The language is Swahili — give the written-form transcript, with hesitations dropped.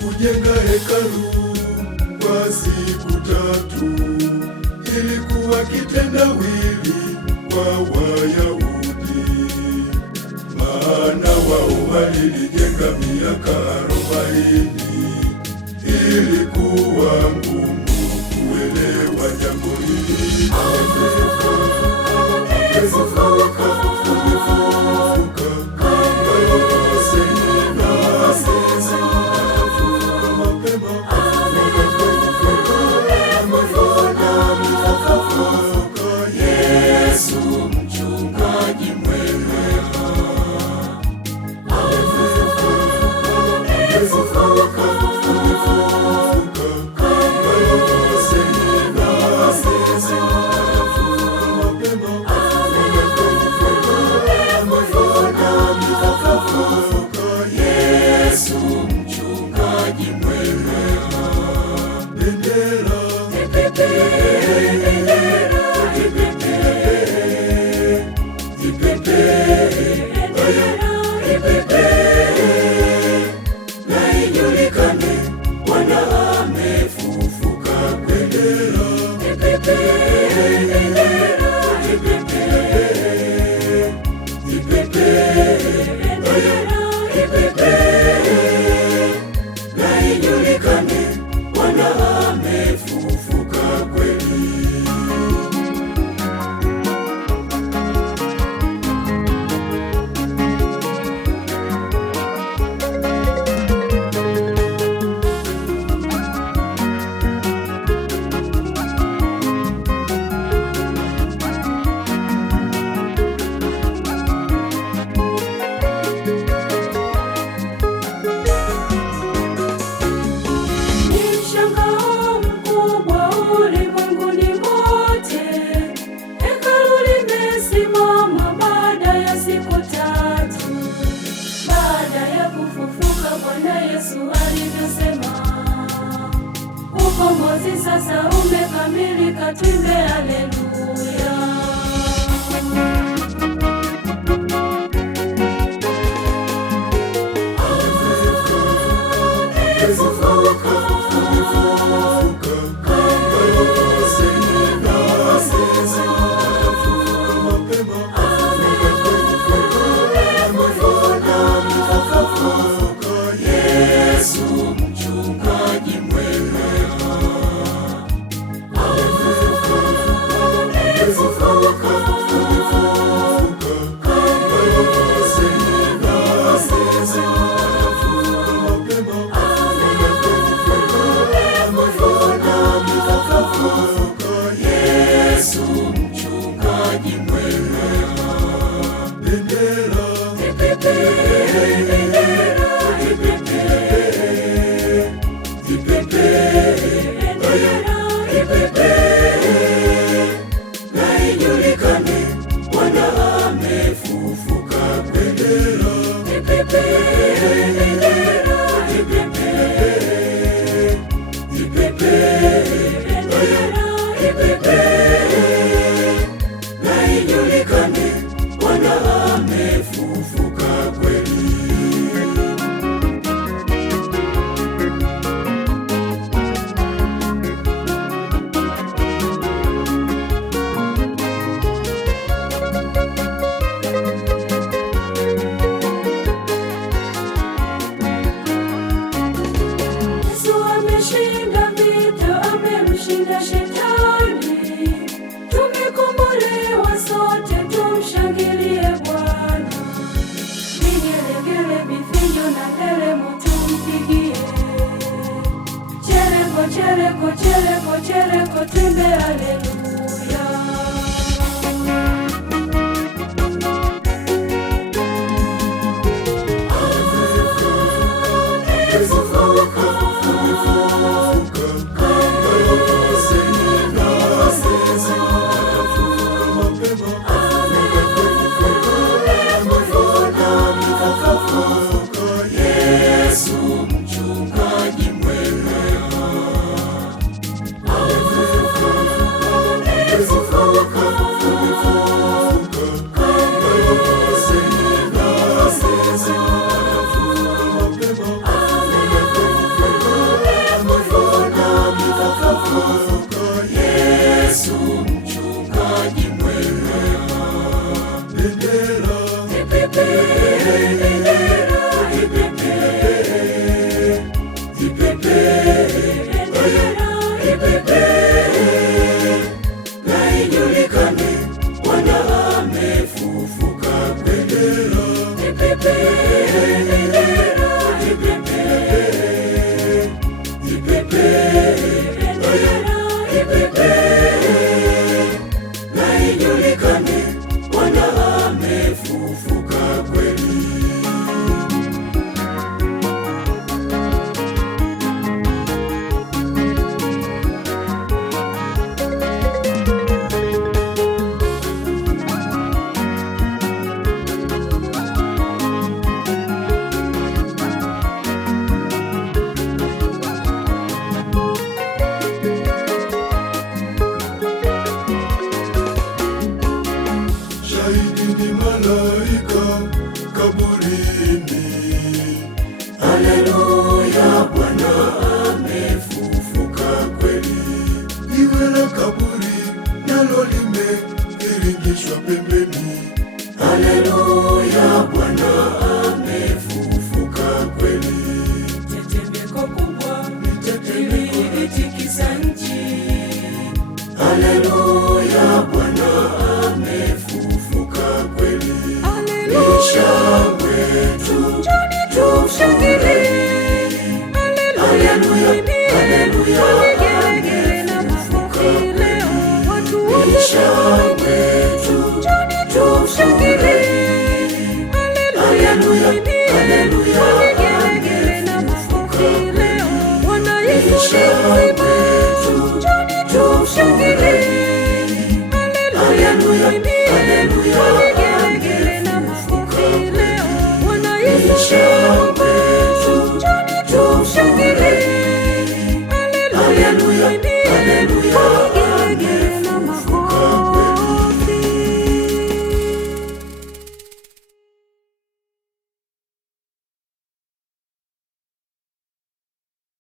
kujenga hekalu kwa siku 3. Ilikuwa kitendawili kwa Wayahudi, maana wao walilijenga miaka 40. Ilikuwa ngumu kuelewa jambo hili. Yesu mchungaji mwema Yesu mchungaji mwema. Bendera na ijulikane Bwana amefufuka. bendera na ijulikane Bwana amefufuka kweli. Ukombozi sasa umekamilika, tuimbe haleluya. Yesu mchungaji mwema Yesu mchungaji mwema. bendera na ijulikane Bwana amefufuka. bendera na ijulikane Bwana amefufuka kweli. Yesu ameshinda vita, amemshinda Shetani. Tumekombolewa sote, tumshangilie Bwana. Vigelegele, vifijo na nderemo tumpigie. Chereko, chereko, chereko, chereko, tuimbe haleluya.